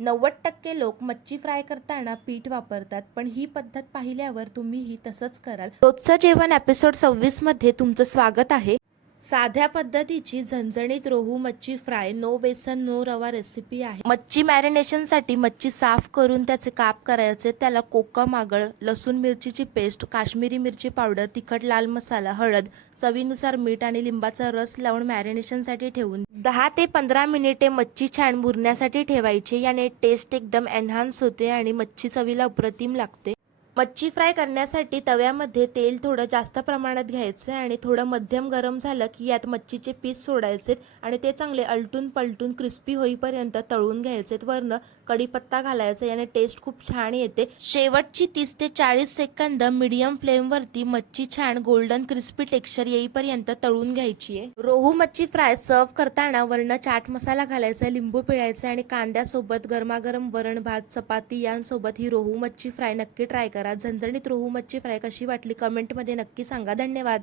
90% लोक मच्छी फ्राय करताना पीठ वापरतात, पण ही पद्धत पाहिल्यावर तुम्हीही तसंच कराल. रोजचं जेवण एपिसोड 26 मध्ये तुमचं स्वागत आहे. साध्या पद्धतीची झणझणीत रोहू मच्छी फ्राय नो बेसन नो रवा रेसिपी आहे. मच्छी मॅरिनेशनसाठी मच्छी साफ करून त्याचे काप करायचे. त्याला कोकम, आगळ, लसूण मिरचीची पेस्ट, काश्मीरी मिरची पावडर, तिखट, लाल मसाला, हळद, चवीनुसार मीठ आणि लिंबाचा रस लावून मॅरिनेशनसाठी ठेवून 10 ते 15 मिनिटे मच्छी छान मुरण्यासाठी ठेवायची. याने टेस्ट एकदम एनहान्स होते आणि मच्छी चवीला अप्रतिम लागते. मच्छी फ्राय करण्यासाठी तव्यामध्ये तेल थोडं जास्त प्रमाणात घ्यायचं आणि थोडं मध्यम गरम झालं की यात मच्छीचे पीस सोडायचे आणि ते चांगले अलटून पलटून क्रिस्पी होईपर्यंत तळून घ्यायचे. वरनं कढीपत्ता घालायचा, याने टेस्ट खूप छान येते. शेवटची 30 ते 40 सेकंद मीडियम फ्लेमवरती मच्छी छान गोल्डन क्रिस्पी टेक्स्चर येईपर्यंत तळून घ्यायची आहे. रोहू मच्छी फ्राय सर्व करताना वरनं चाट मसाला घालायचा, लिंबू पिळायचा आणि कांद्यासोबत गरमागरम वरण, भात, चपाती यांसोबत ही रोहू मच्छी फ्राय नक्की ट्राय करा. झणझणीत रोहू मच्छी फ्राय कशी वाटली कमेंटमध्ये नक्की सांगा. धन्यवाद.